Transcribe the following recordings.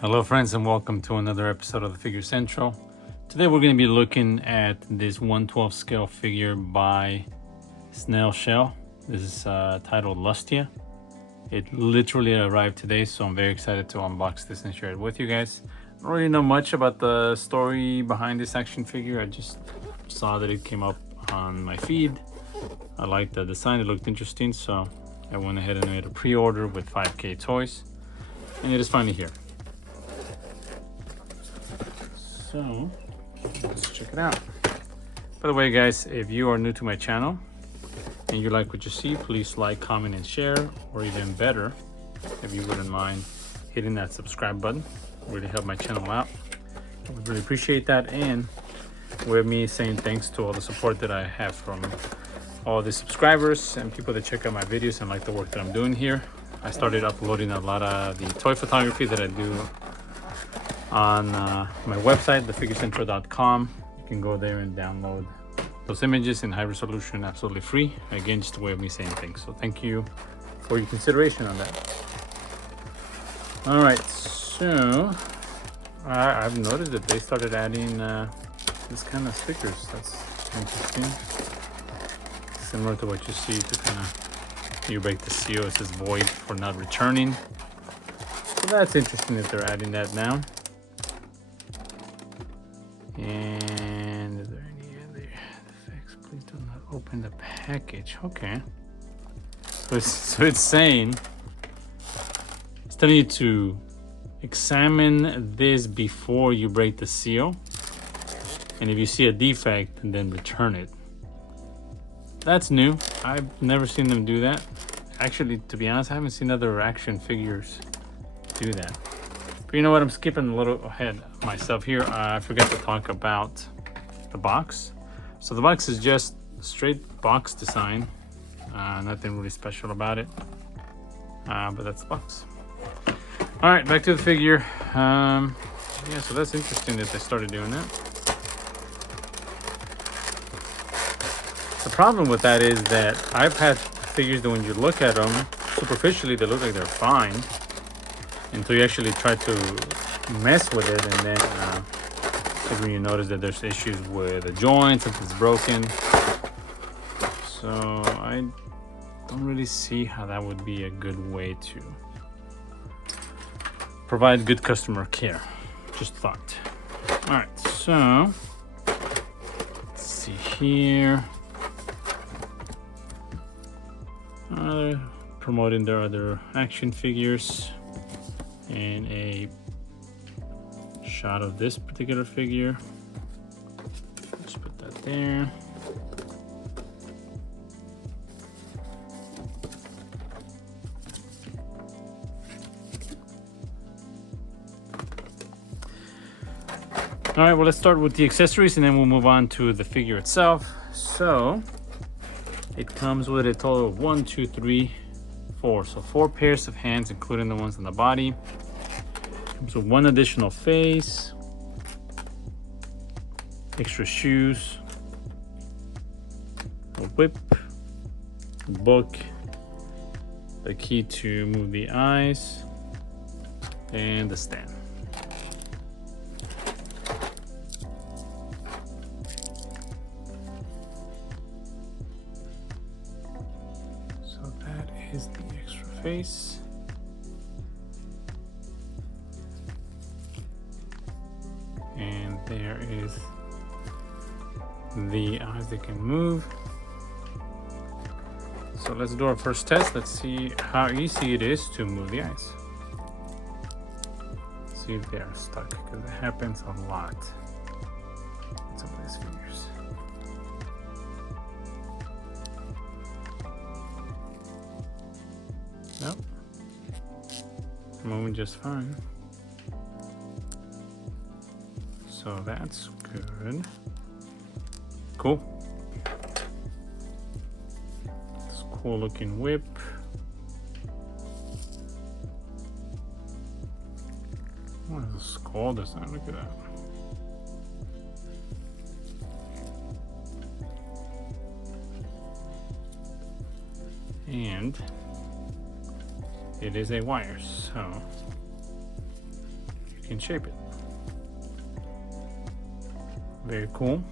Hello friends, and welcome to another episode of the Figure Central. Today we're going to be looking at this 1/12 scale figure by Snail Shell. This is titled Lustia. It literally arrived today, so I'm very excited to unbox this and share it with you guys. I don't really know much about the story behind this action figure. I just saw that it came up on my feed. I liked the design, it looked interesting, so I went ahead and made a pre-order with 5K Toys, and it is finally here. So let's check it out. By the way, guys, if you are new to my channel and you like what you see, please like, comment, and share, or even better, if you wouldn't mind hitting that subscribe button. It really help my channel out. I would really appreciate that. And with me saying thanks to all the support that I have from all the subscribers and people that check out my videos and like the work that I'm doing here. I started uploading a lot of the toy photography that I do on my website, thefigurecentral.com. You can go there and download those images in high resolution, absolutely free. Again, just a way of me saying thanks. So thank you for your consideration on that. All right, so I've noticed that they started adding this kind of stickers. That's interesting. Similar to what you see to kind of, you break the seal, it says void for not returning. So that's interesting that they're adding that now. And is there any other effects? Please do not open the package. Okay. So it's saying, it's telling you to examine this before you break the seal. And if you see a defect, then return it. That's new. I've never seen them do that. Actually, to be honest, I haven't seen other action figures do that. But you know what? I'm skipping a little ahead myself here. I forgot to talk about the box. So the box is just straight box design. Nothing really special about it. But that's the box. All right, back to the figure. Yeah, so that's interesting that they started doing that. The problem with that is that I've had figures that when you look at them, superficially, they look like they're fine, until you actually try to mess with it, and then when you notice that there's issues with the joint, something's broken. So I don't really see how that would be a good way to provide good customer care. Just thought. All right, so let's see here. Promoting their other action figures. And a shot of this particular figure. Just put that there. All right, well, let's start with the accessories and then we'll move on to the figure itself. So it comes with a total of 1, 2, 3, 4. So 4 pairs of hands, including the ones on the body. Comes with 1 additional face, extra shoes, a whip, a book, the key to move the eyes, and the stand. So that is the extra face. And there is the eyes that can move. So let's do our first test. Let's see how easy it is to move the eyes. See if they are stuck, because it happens a lot with some of these figures. Nope. Moving just fine. So that's good. Cool. This cool looking whip. What is a skull design? Look at that. And it is a wire, so can shape it. Very cool.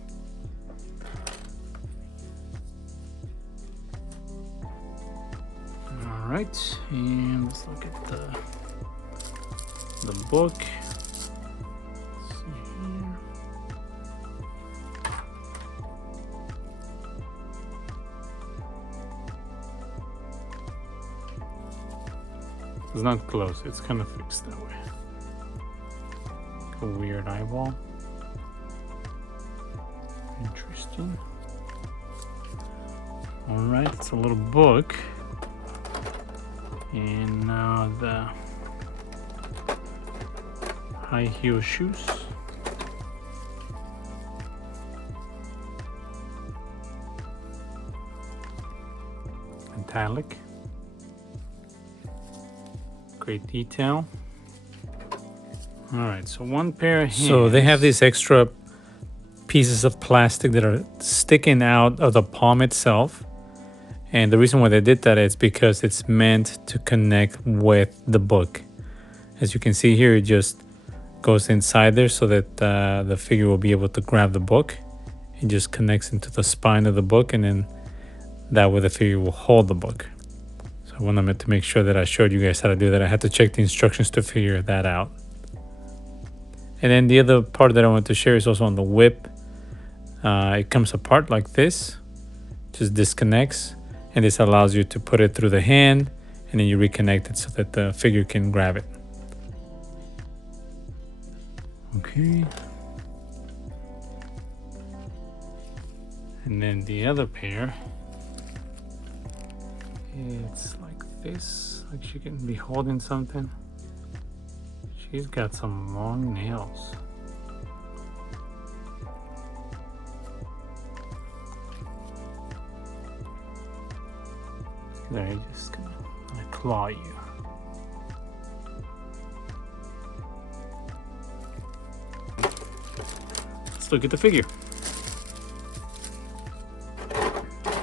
All right, and let's look at the book. Let's see here. It's not close, it's kind of fixed that way. Like a weird eyeball. Interesting. All right, it's a little book. And now the high heel shoes. Metallic. Great detail. All right, so one pair of hands. So they have these extra pieces of plastic that are sticking out of the palm itself. And the reason why they did that is because it's meant to connect with the book. As you can see here, it just goes inside there so that the figure will be able to grab the book. It just connects into the spine of the book, and then that way the figure will hold the book. So I wanted to make sure that I showed you guys how to do that. I had to check the instructions to figure that out. And then the other part that I want to share is also on the whip. It comes apart like this, just disconnects. And this allows you to put it through the hand, and then you reconnect it so that the figure can grab it. Okay. And then the other pair, it's like this, like she can be holding something. She's got some long nails. They're just gonna claw you. Let's look at the figure.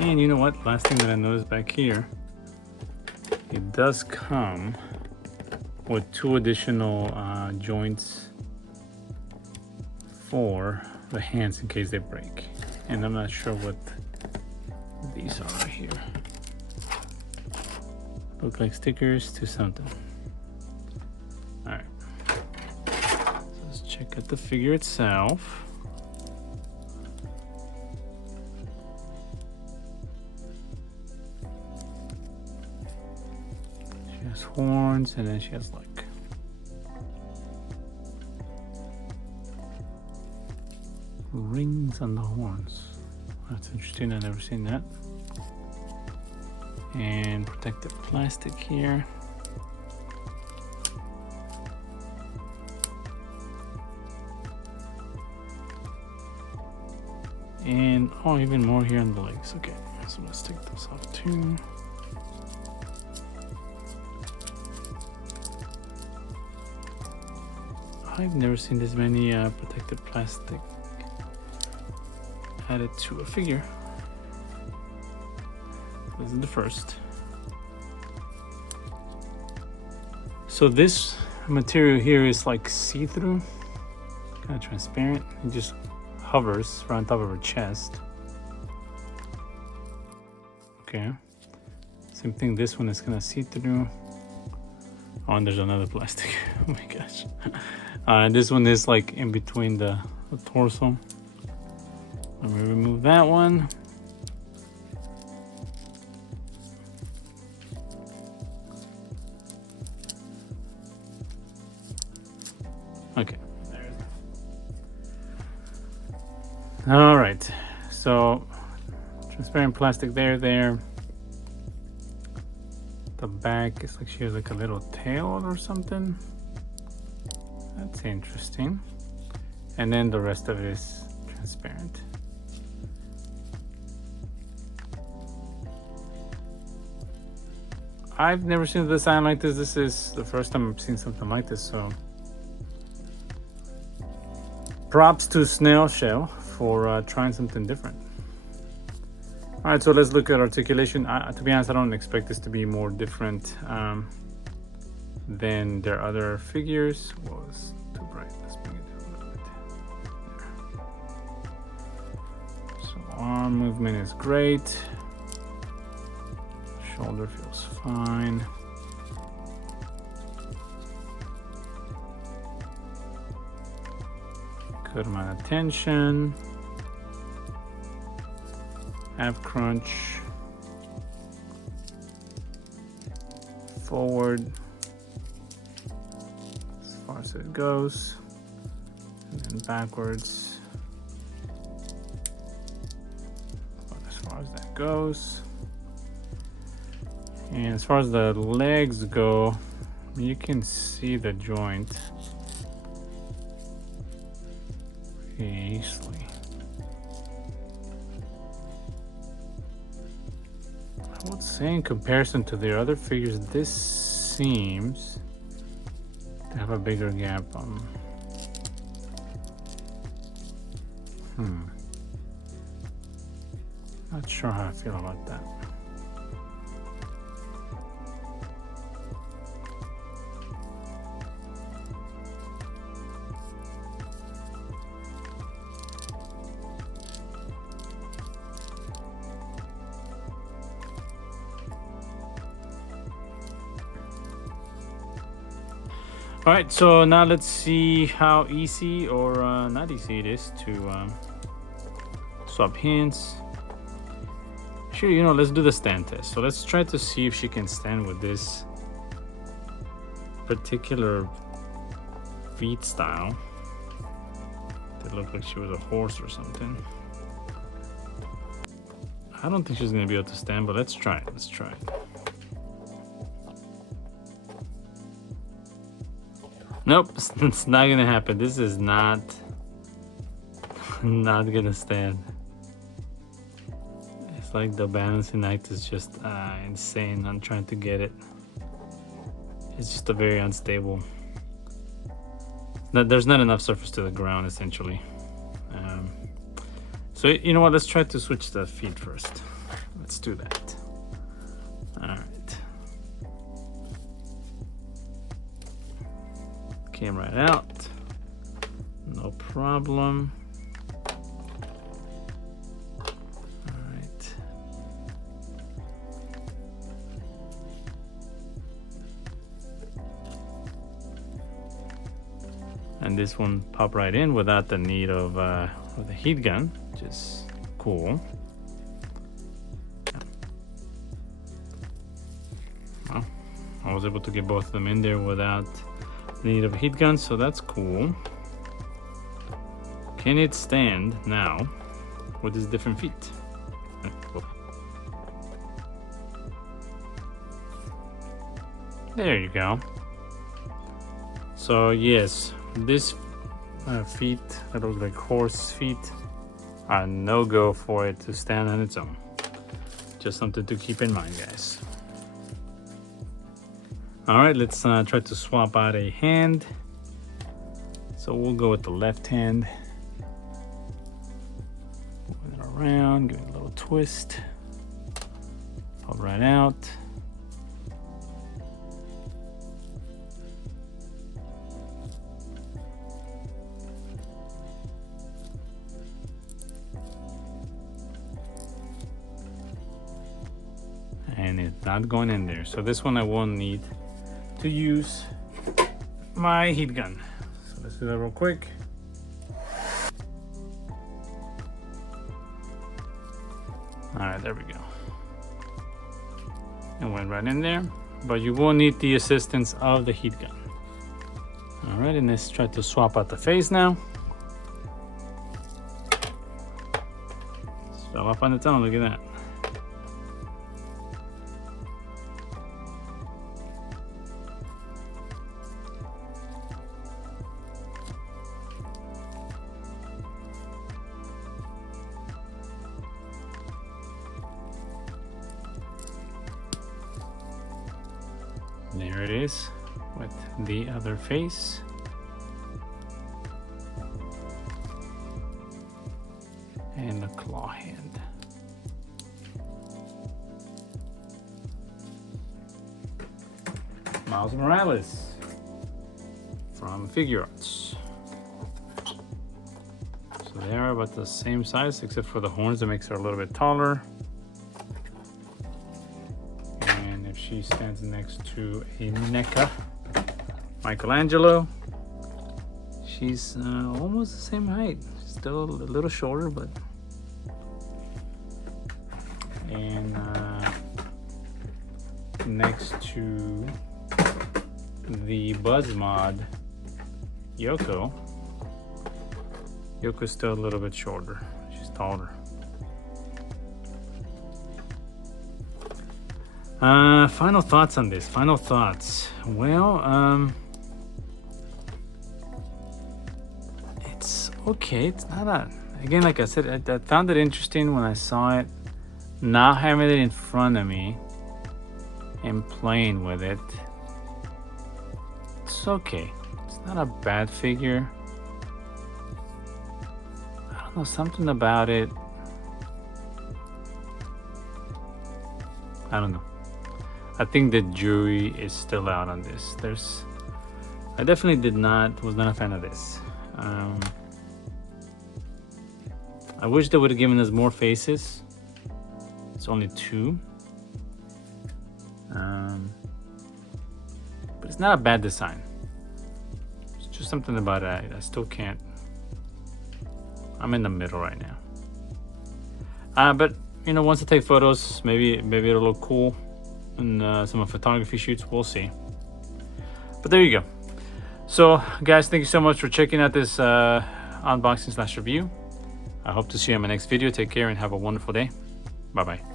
And you know what? Last thing that I noticed back here, it does come with 2 additional joints for the hands in case they break. And I'm not sure what these are here. Look like stickers to something. All right, so let's check out the figure itself. She has horns, and then she has like rings on the horns. That's interesting, I've never seen that. And protective plastic here. And oh, even more here on the legs. Okay, so let's take those off too. I've never seen this many protective plastic added to a figure. This is the first. So this material here is like see-through, kind of transparent. It just hovers right on top of her chest. Okay. Same thing, this one is kind of see-through. Oh, and there's another plastic. Oh my gosh. And this one is like in between the torso. Let me remove that one. Okay. All right. So transparent plastic there. The back is like she has like a little tail or something. That's interesting. And then the rest of it is transparent. I've never seen a design like this. This is the first time I've seen something like this, so props to Snail Shell for trying something different. All right, so let's look at articulation. To be honest, I don't expect this to be more different than their other figures. What was 2 bright. Let's bring it down a little bit. There. So arm movement is great. Shoulder feels fine. Good amount of tension. Ab crunch. Forward. As far as it goes. And then backwards. As far as that goes. And as far as the legs go, you can see the joint pretty easily. I would say in comparison to the other figures, this seems to have a bigger gap. Not sure how I feel about that. All right, so now let's see how easy or not easy it is to swap hands. Sure, you know, let's do the stand test. So let's try to see if she can stand with this particular feet style. It looked like she was a horse or something. I don't think she's gonna be able to stand, but let's try it. Let's try it. Nope, it's not gonna happen. This is not gonna stand. It's like the balancing act is just insane. I'm trying to get it. It's just a very unstable. There's not enough surface to the ground, essentially. So you know what? Let's try to switch the feet first. Let's do that. All right. Came right out. No problem. All right. And this one popped right in without the need of the heat gun, which is cool. Well, I was able to get both of them in there without need of a heat gun, so that's cool. Can it stand now with its different feet? There you go. So yes, this feet that look like horse feet are no go for it to stand on its own. Just something to keep in mind, guys. All right, let's try to swap out a hand. So we'll go with the left hand. Move it around, give it a little twist. Pop right out. And it's not going in there. So this one I won't need to use my heat gun. So let's do that real quick. All right, there we go. It went right in there, but you will need the assistance of the heat gun. All right, and let's try to swap out the face now. It's fell off on its own, look at that. There it is with the other face. And the claw hand. Miles Morales from Figure Arts. they are about the same size, except for the horns that makes her a little bit taller. And if she stands next to a NECA Michelangelo, she's almost the same height. Still a little shorter, but. And next to the Buzz Mod Yoko, Yoko's still a little bit shorter. She's taller. Final thoughts on this. Final thoughts. Well, it's okay. It's not a. Again, like I said, I found it interesting when I saw it. Now having it in front of me and playing with it, it's okay. It's not a bad figure. I don't know, something about it. I don't know. I think the jury is still out on this. I definitely was not a fan of this. I wish they would have given us more faces. It's only 2. But it's not a bad design. It's just something about it I still can't. I'm in the middle right now. But you know, once I take photos, maybe it'll look cool in some photography shoots. We'll see. But there you go. So guys, thank you so much for checking out this unboxing / review. I hope to see you in my next video. Take care and have a wonderful day. Bye bye.